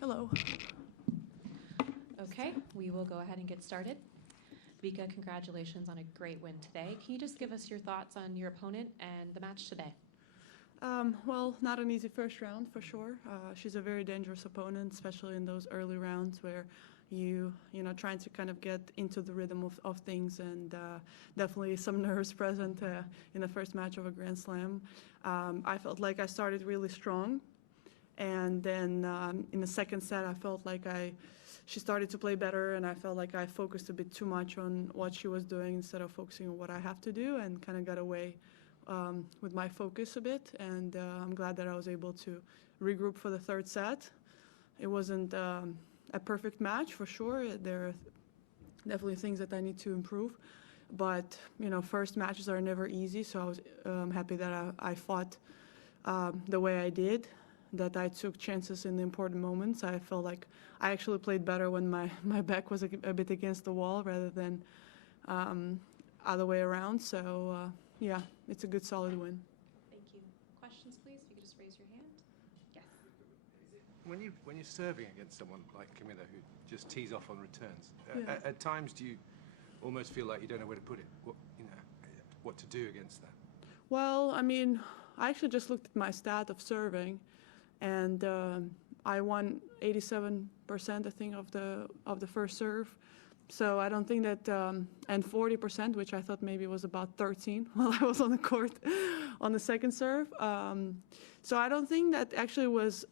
Hello. Okay, we will go ahead and get started. Vika, congratulations on a great win today. Can you just give us your thoughts on your opponent and the match today? Well, not an easy first round for sure. She's a very dangerous opponent, especially in those early rounds where you know, trying to kind of get into the rhythm of things, and definitely some nerves present in the first match of a Grand Slam. I felt like I started really strong, and then in the second set, I felt like she started to play better, and I felt like I focused a bit too much on what she was doing instead of focusing on what I have to do, and kind of got away with my focus a bit. And I'm glad that I was able to regroup for the third set. It wasn't a perfect match for sure. There are definitely things that I need to improve, but you know, first matches are never easy. So I was happy that I fought the way I did, that I took chances in the important moments. I felt like I actually played better when my back was a bit against the wall rather than other way around. So yeah, it's a good solid win. Thank you. Questions, please? If you could just raise your hand. Yes. When you're serving against someone like Camila, who just tees off on returns, Yeah. at times do you almost feel like you don't know where to put it? What to do against that? Well, I mean, I actually just looked at my stat of serving, and I won 87%, I think, of the first serve. So I don't think that, and 40%, which I thought maybe was about 13 while I was on the court on the second serve. So I don't think that actually was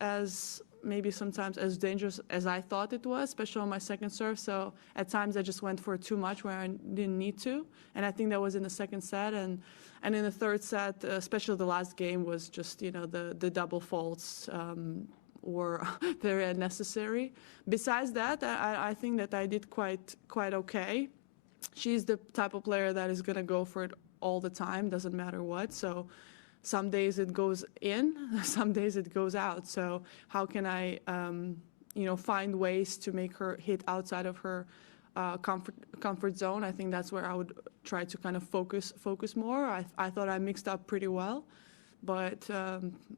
maybe sometimes as dangerous as I thought it was, especially on my second serve. So at times I just went for too much where I didn't need to. And I think that was in the second set. And in the third set, especially the last game, was just, you know, the double faults were very unnecessary. Besides that, I think that I did quite okay. She's the type of player that is going to go for it all the time, doesn't matter what. So some days it goes in, some days it goes out. So how can I, you know, find ways to make her hit outside of her comfort zone? I think that's where I would try to kind of focus more. I thought I mixed up pretty well, but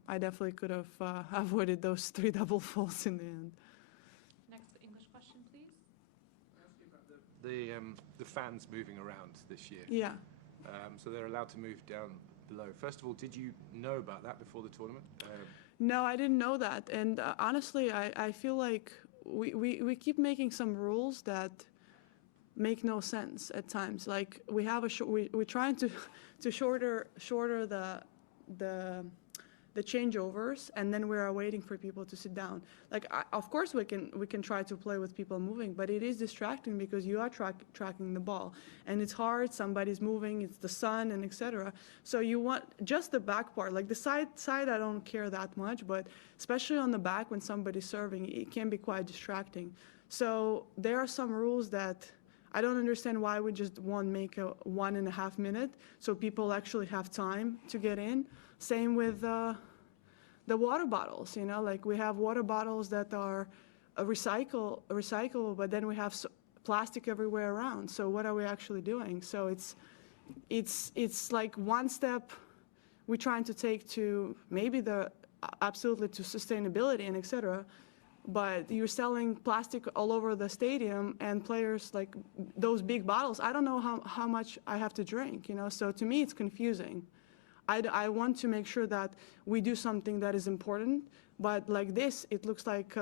I definitely could have avoided those 3 double faults in the end. Next English question, please. Can I ask you about the fans moving around this year? Yeah. So they're allowed to move down below. First of all, did you know about that before the tournament? No, I didn't know that. And honestly, I feel like we keep making some rules that make no sense at times. Like we have we're trying to shorter the changeovers, and then we are waiting for people to sit down. Like of course we can try to play with people moving, but it is distracting because you are tracking the ball, and it's hard. Somebody's moving, it's the sun, and etc. So you want just the back part. Like the side I don't care that much, but especially on the back when somebody's serving, it can be quite distracting. So there are some rules that I don't understand why we just won't make a 1.5 minute so people actually have time to get in. Same with the water bottles, you know, like we have water bottles that are recyclable, but then we have plastic everywhere around. So what are we actually doing? So it's like one step we're trying to take to maybe absolutely to sustainability and etc. But you're selling plastic all over the stadium, and players like those big bottles, I don't know how much I have to drink, you know, so to me it's confusing. I want to make sure that we do something that is important, but like this, it looks like,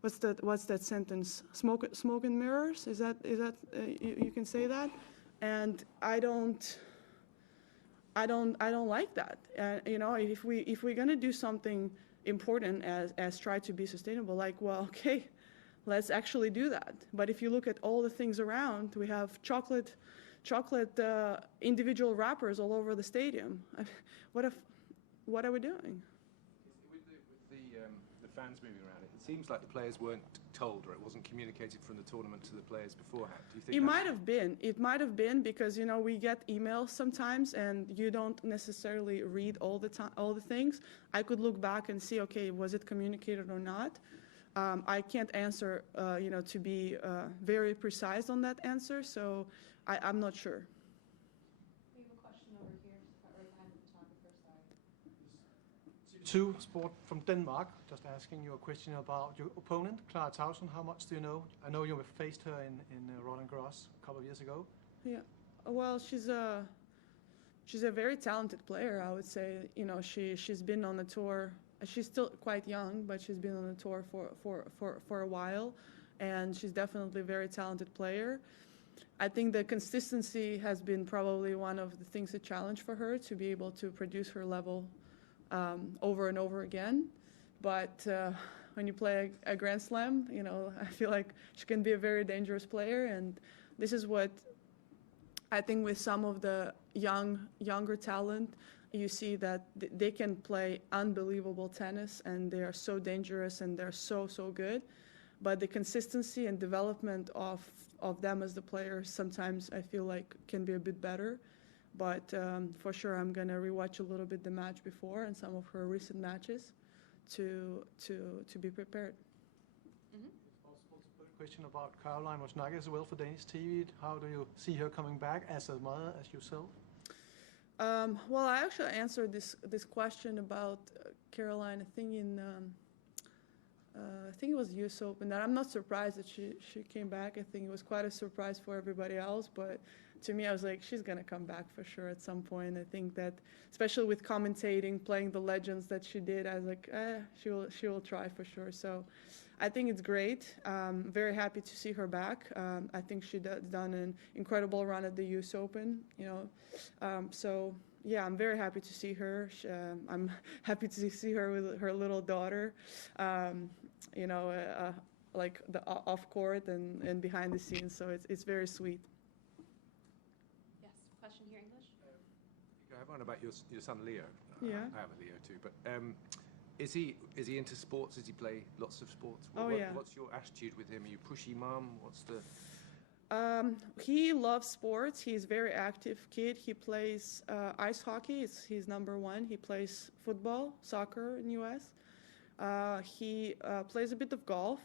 what's that sentence? Smoke and mirrors? Is that you can say that? And I don't like that. You know, if we're gonna do something important as try to be sustainable, like, well, okay, let's actually do that. But if you look at all the things around, we have chocolate individual wrappers all over the stadium. What are we doing? With the fans moving around, it seems like the players weren't told, or it wasn't communicated from the tournament to the players beforehand. Do you think it might have been? It might have been because, you know, we get emails sometimes, and you don't necessarily read all the things. I could look back and see, okay, was it communicated or not? I can't answer, you know, to be very precise on that answer, so I'm not sure. We have a question over here, right behind the photographer side. So Two, sport from Denmark. Just asking you a question about your opponent, Clara Tauson. How much do you know? I know you faced her in Roland Garros a couple of years ago. Yeah, well, she's a very talented player, I would say. You know, she's been on the tour. She's still quite young, but she's been on the tour for a while, and she's definitely a very talented player. I think the consistency has been probably one of the things, a challenge for her, to be able to produce her level over and over again. But when you play a Grand Slam, you know, I feel like she can be a very dangerous player, and this is what I think with some of the younger talent, you see that they can play unbelievable tennis, and they are so dangerous, and they're so good. But the consistency and development of them as the players sometimes I feel like can be a bit better. But for sure, I'm gonna rewatch a little bit the match before and some of her recent matches to be prepared. Mm-hmm. It's possible to put a question about Caroline Wozniacki as well for Danish TV. How do you see her coming back as a mother, as yourself? Well, I actually answered this question about Caroline, I think it was US Open, that I'm not surprised that she came back. I think it was quite a surprise for everybody else, but to me, I was like, she's gonna come back for sure at some point. I think that, especially with commentating, playing the legends that she did, I was like, she will try for sure. So I think it's great. Very happy to see her back. I think she done an incredible run at the US Open, you know. So yeah, I'm very happy to see her. I'm happy to see her with her little daughter, you know, like the off court and behind the scenes. So it's very sweet. Yes, question here, English? I have one about your son Leo. Yeah. I have a Leo too, but is he into sports? Does he play lots of sports? Yeah. What's your attitude with him? Are you pushy mum? What's the... He loves sports. He's a very active kid. He plays ice hockey. He's number one. He plays football, soccer in US. He plays a bit of golf.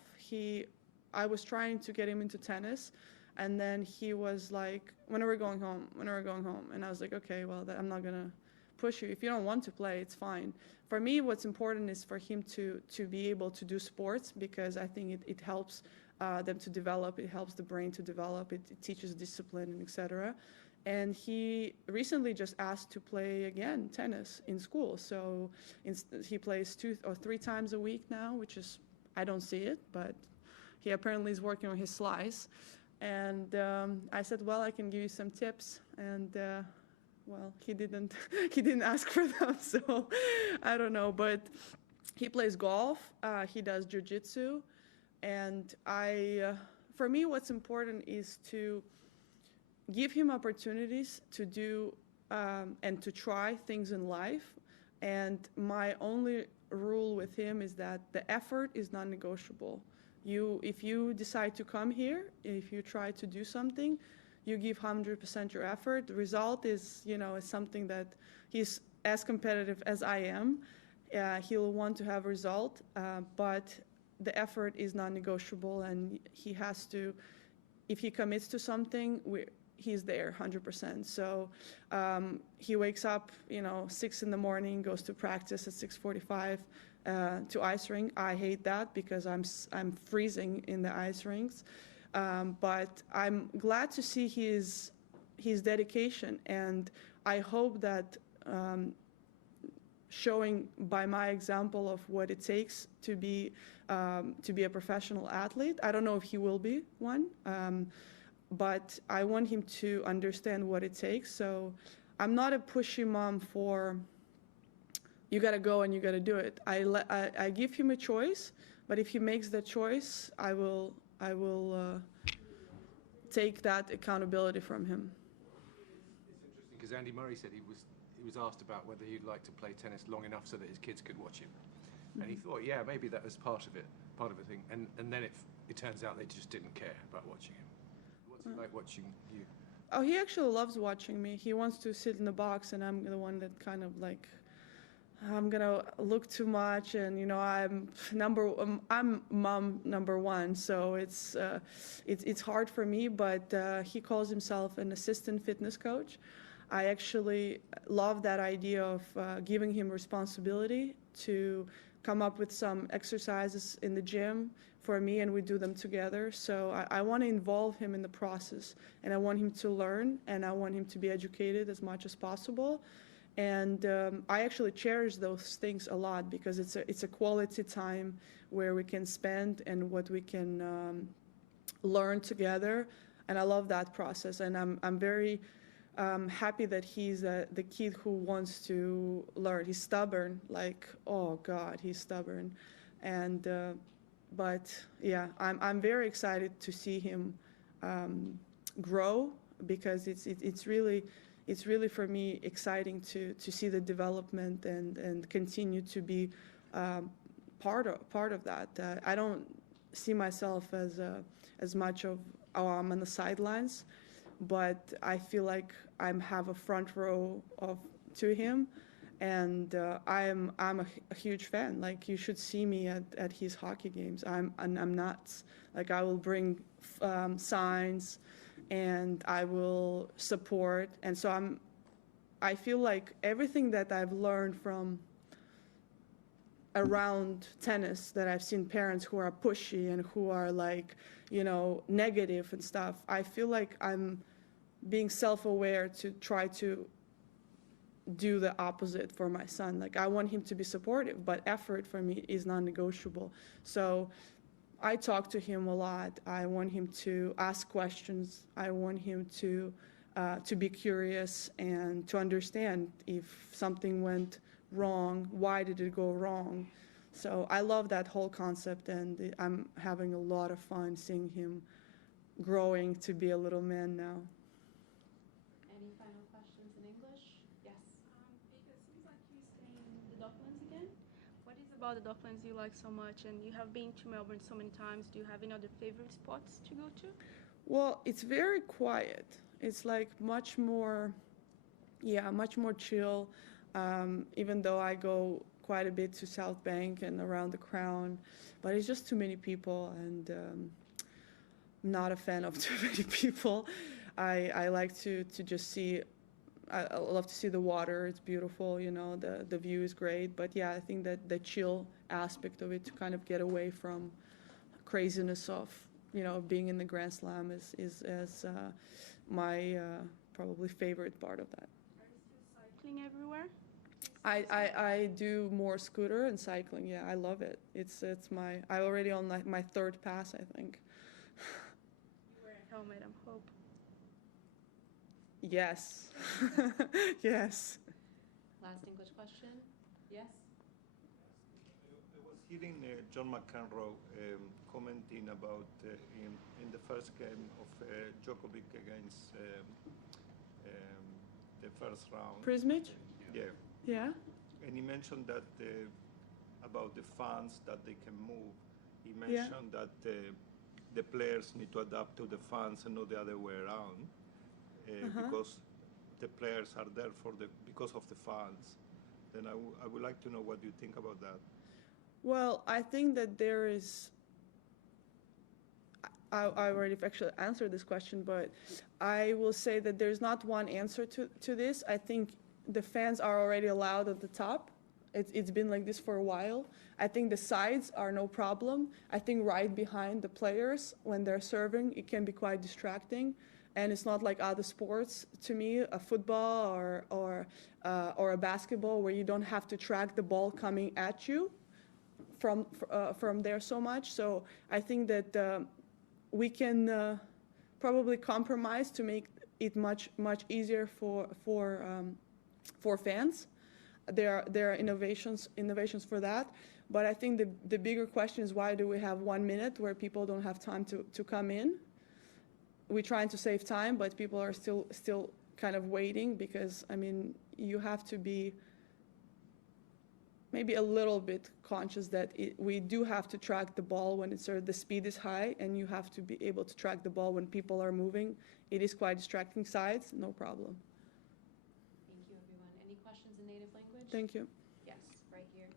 I was trying to get him into tennis, and then he was like, when are we going home? When are we going home? And I was like, okay, well, I'm not going to push you. If you don't want to play, it's fine. For me, what's important is for him to be able to do sports, because I think it helps them to develop. It helps the brain to develop. It teaches discipline and etc. And he recently just asked to play again tennis in school. So he plays 2 or 3 times a week now, which is, I don't see it, but he apparently is working on his slice. And I said, well, I can give you some tips. And well, he didn't ask for them, so I don't know. But he plays golf. He does jiu-jitsu. And for me, what's important is to give him opportunities to do and to try things in life. And my only rule with him is that the effort is non-negotiable. If you decide to come here, if you try to do something, you give 100% your effort. The result is, you know, is something that he's as competitive as I am. He'll want to have a result, but the effort is non-negotiable, and he has to, if he commits to something, he's there 100%. So he wakes up, you know, 6 in the morning, goes to practice at 6:45 to ice rink. I hate that because I'm freezing in the ice rinks. But I'm glad to see his dedication, and I hope that showing by my example of what it takes to be a professional athlete. I don't know if he will be one, but I want him to understand what it takes. So I'm not a pushy mom for, you got to go and you got to do it. I give him a choice, but if he makes the choice, I will take that accountability from him. It's interesting because Andy Murray said he was asked about whether he'd like to play tennis long enough so that his kids could watch him. And he thought, yeah, maybe that was part of a thing. And then it turns out they just didn't care about watching him. What's it like watching you? Oh, he actually loves watching me. He wants to sit in the box, and I'm the one that kind of like, I'm gonna look too much, and you know, I'm mom number one, so it's hard for me. But he calls himself an assistant fitness coach. I actually love that idea of giving him responsibility to come up with some exercises in the gym for me, and we do them together. So I want to involve him in the process, and I want him to learn, and I want him to be educated as much as possible. And I actually cherish those things a lot because it's a quality time where we can spend and what we can learn together. And I love that process. And I'm very happy that he's the kid who wants to learn. He's stubborn, like, oh God, he's stubborn. And but yeah, I'm very excited to see him grow because it's really for me exciting to see the development and continue to be part of that. I don't see myself as much of I'm on the sidelines, but I feel like I have a front row to him, and I'm a huge fan. Like, you should see me at his hockey games. I'm nuts. Like, I will bring signs, and I will support. And so I feel like everything that I've learned from around tennis, that I've seen parents who are pushy and who are like, negative and stuff, I feel like I'm being self-aware to try to do the opposite for my son. Like, I want him to be supportive, but effort for me is non-negotiable. So I talk to him a lot. I want him to ask questions. I want him to be curious and to understand if something went wrong, why did it go wrong. So I love that whole concept, and I'm having a lot of fun seeing him growing to be a little man now. Any final questions in English? Yes. Vika, it seems like you're staying in the Docklands again. What is about the Docklands you like so much? And you have been to Melbourne so many times. Do you have any other favorite spots to go to? Well, it's very quiet. It's like much more chill. Even though I go quite a bit to South Bank and around the Crown, but it's just too many people, and I'm not a fan of too many people. I like to just see. I love to see the water. It's beautiful, the view is great. But yeah, I think that the chill aspect of it, to kind of get away from craziness of being in the Grand Slam, is my probably favorite part of that. Are you still cycling everywhere? I do more scooter and cycling. Yeah, I love it. I already on my third pass, I think. You wear a helmet, I hope. Yes. Yes. Last English question? Yes? I was hearing John McEnroe commenting about in the first game of Djokovic against the first round. Prismic? Yeah. Yeah. And he mentioned that about the fans, that they can move. He mentioned that the players need to adapt to the fans and not the other way around, because the players are there because of the fans. Then I would like to know what you think about that. Well, I think that there is. I already actually answered this question, but I will say that there's not one answer to this. I think the fans are already allowed at the top. It's been like this for a while. I think the sides are no problem. I think right behind the players, when they're serving, it can be quite distracting. And it's not like other sports to me, a football or a basketball, where you don't have to track the ball coming at you from there so much. So I think that we can probably compromise to make it much easier for fans. There are innovations for that. But I think the bigger question is, why do we have 1 minute where people don't have time to come in? We're trying to save time, but people are still kind of waiting, because, you have to be maybe a little bit conscious that we do have to track the ball when the speed is high, and you have to be able to track the ball when people are moving. It is quite distracting sides, no problem. Thank you, everyone. Any questions in native language? Thank you. Yes, right here.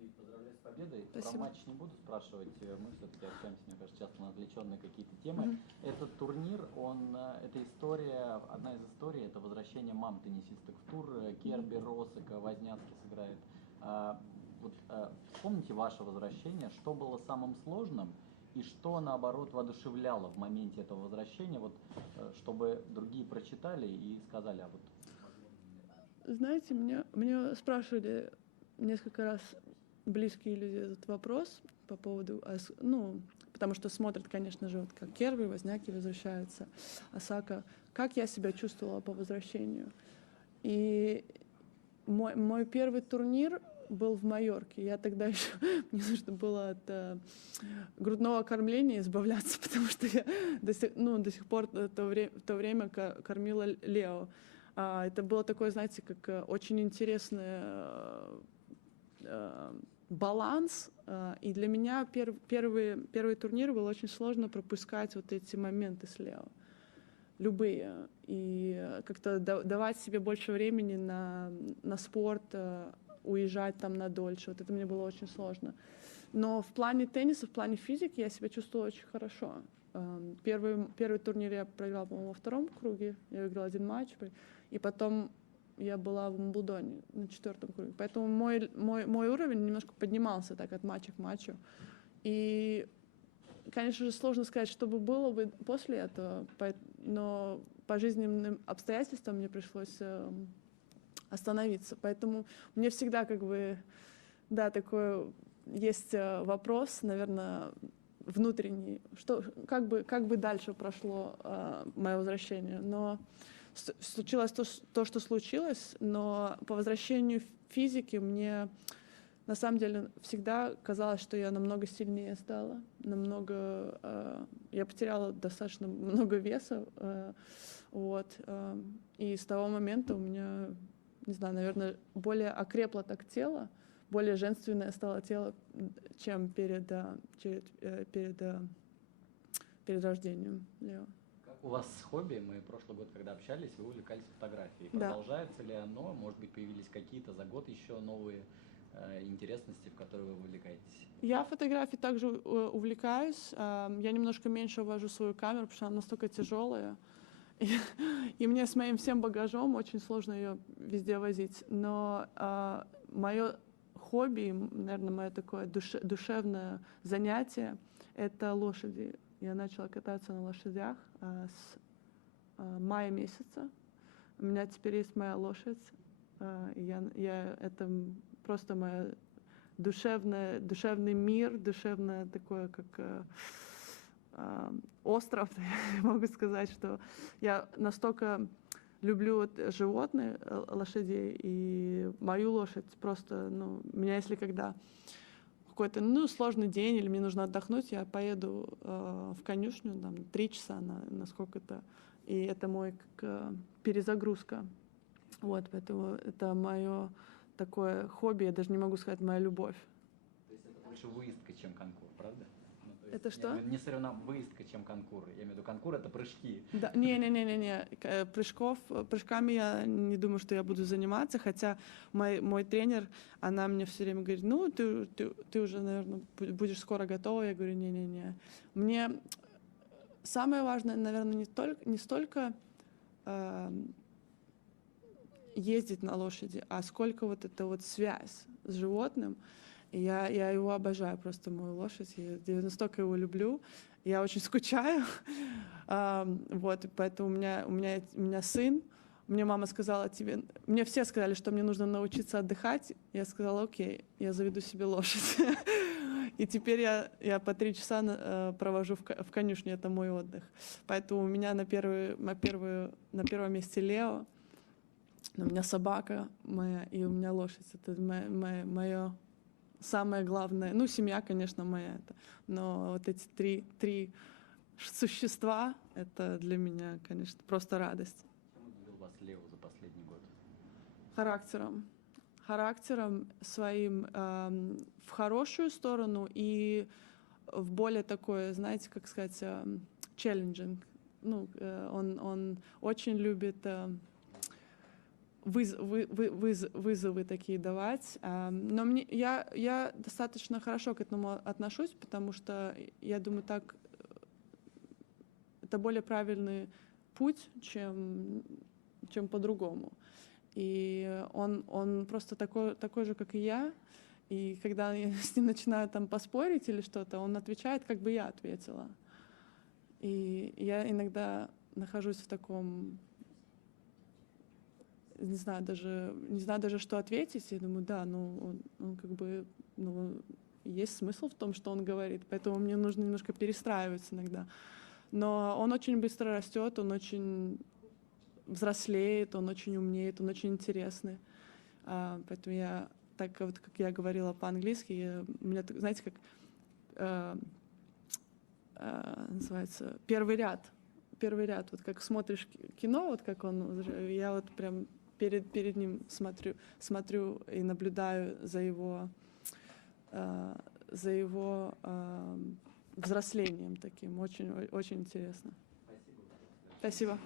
¿Y podrá Победой. Спасибо. Про матч не буду спрашивать. Мы все-таки общаемся, мне кажется, часто на отвлеченные какие-то темы. Этот турнир, это история, одна из историй, это возвращение мам теннисисток в тур. Керби, Росака, Возняцки сыграет. Вспомните ваше возвращение, что было самым сложным и что, наоборот, воодушевляло в моменте этого возвращения, чтобы другие прочитали и сказали, Знаете, меня спрашивали несколько раз близкие люди этот вопрос по поводу, потому что смотрят, конечно же, как Керби, Возняки возвращаются, Осака, как я себя чувствовала по возвращению. И мой первый турнир был в Майорке. Я тогда еще, мне нужно было от грудного кормления избавляться, потому что я до сих пор в то время кормила Лео. Это было такое, знаете, как очень интересный баланс. И для меня первый турнир было очень сложно пропускать вот эти моменты с Лео. Любые. И как-то давать себе больше времени на спорт, уезжать там на дольше. Вот это мне было очень сложно. Но в плане тенниса, в плане физики я себя чувствовала очень хорошо. Первый турнир я проиграла, по-моему, во втором круге. Я выиграла 1 матч. И потом я была в Мблдоне на 4-м круге. Поэтому мой уровень немножко поднимался так от матча к матчу. И, конечно же, сложно сказать, что бы было бы после этого. Но по жизненным обстоятельствам мне пришлось остановиться. Поэтому мне всегда такой есть вопрос, наверное, внутренний, как бы дальше прошло мое возвращение. Но случилось то, что случилось, но по возвращению физики мне на самом деле всегда казалось, что я намного сильнее стала, я потеряла достаточно много веса, и с того момента у меня, не знаю, наверное, более окрепло так тело, более женственное стало тело, чем перед рождением Лео. У вас хобби, мы прошлый год, когда общались, вы увлекались фотографией. Да. Продолжается ли оно? Может быть, появились какие-то за год еще новые интересности, в которые вы увлекаетесь? Я фотографией также увлекаюсь. Я немножко меньше вожу свою камеру, потому что она настолько тяжелая. И мне с моим всем багажом очень сложно ее везде возить. Но мое хобби, наверное, мое такое душевное занятие — это лошади. Я начала кататься на лошадях с мая месяца. У меня теперь есть моя лошадь. Это просто мой душевный мир, душевное такое, как остров. Я могу сказать, что я настолько люблю животных, лошадей, и мою лошадь просто, меня если когда какой-то сложный день или мне нужно отдохнуть, я поеду в конюшню, 3 часа на сколько-то, и это мой перезагрузка. Поэтому это мое такое хобби, я даже не могу сказать, моя любовь. То есть это больше выездка, чем конкур, правда? Это что? Не выездка, чем конкур. Я имею в виду, конкур — это прыжки. Да, не. Прыжками я не думаю, что я буду заниматься, хотя мой тренер, она мне все время говорит, ты уже, наверное, будешь скоро готова. Я говорю, не. Мне самое важное, наверное, не столько ездить на лошади, а сколько эта связь с животным. И я его обожаю, просто мою лошадь. Я настолько его люблю. Я очень скучаю. Поэтому у меня сын. Мне мама сказала, мне все сказали, что мне нужно научиться отдыхать. Я сказала, окей, я заведу себе лошадь. И теперь я по 3 часа провожу в конюшне, это мой отдых. Поэтому у меня на первом месте Лео, у меня собака моя и у меня лошадь. Это мое самое главное. Семья, конечно, моя. Но вот эти три существа, это для меня, конечно, просто радость. Чем удивил вас Лео за последний год? Характером своим в хорошую сторону и в более такое, знаете, как сказать, challenging. Он очень любит вызовы такие давать. Но я достаточно хорошо к этому отношусь, потому что я думаю, так это более правильный путь, чем по-другому. И он просто такой же, как и я. И когда я с ним начинаю там поспорить или что-то, он отвечает, как бы я ответила. И я иногда нахожусь в таком, не знаю даже, что ответить. Я думаю, да, он как бы, есть смысл в том, что он говорит, поэтому мне нужно немножко перестраиваться иногда. Но он очень быстро растет, он очень взрослеет, он очень умнеет, он очень интересный. Поэтому я, так вот, как я говорила по-английски, у меня, знаете, как называется, первый ряд. Вот как смотришь кино, вот как он, я вот прям перед ним смотрю и наблюдаю за его взрослением таким. Очень, очень интересно. Спасибо.